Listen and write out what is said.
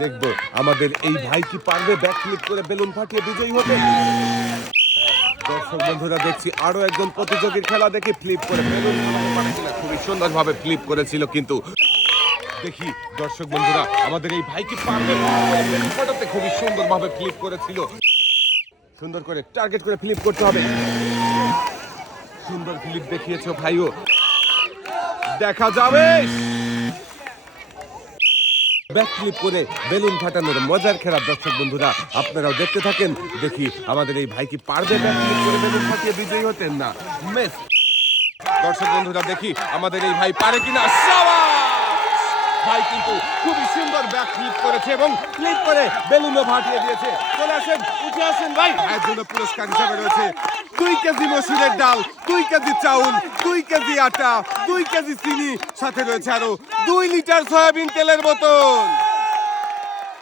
দেখব, আমাদের এই ভাই কি পারবে? ব্যাক ফ্লিপ করে বেলুন ফাটিয়ে বিজয়ী হতে? দর্শক বন্ধুরা, দেখছি আরও একজন প্রতিযোগীর খেলা দেখি ফ্লিপ করে বেলুন। খুবই সুন্দরভাবে ফ্লিপ করেছিল কিন্তু। দেখি, দর্শক বন্ধুরা, আমাদের এই ভাই কি পারবে? ফাটাতে খুবই সুন্দরভাবে ফ্লিপ করেছিল। সুন্দর করে টার্গেট করে ফ্লিপ করতে হবে। সুন্দর ফ্লিপ দেখিয়েছো ভাইও। দেখা যাবে! ব্যাক ফ্লিপ করে বেলুন ফাটানোর মজার খেলা। দর্শক বন্ধুরা, আপনারাও দেখতে থাকেন। দেখি আমাদের এই ভাই কি পারবে ব্যাকফ্লিপ করে বেলুন ফাটিয়ে বিজয়ী হতেন না? মেস। দর্শক বন্ধুরা, দেখি আমাদের এই ভাই পারে কিনা। সাবাস! ভাই কিন্তু খুবই সুন্দর ব্যাক ফ্লিপ করেছে এবং ফ্লিপ করে বেলুনও ফাটিয়ে দিয়েছে। চলে আসেন, উঠে আসেন ভাই। ভাইয়ের জন্য পুরস্কার হিসাবে রয়েছে দুই কেজি মসুরের ডাল, দুই কেজি চাউল, দুই কেজি আটা, দুই কেজি চিনি, সাথে রয়েছে আরও দুই লিটার সয়াবিন তেলের বোতল।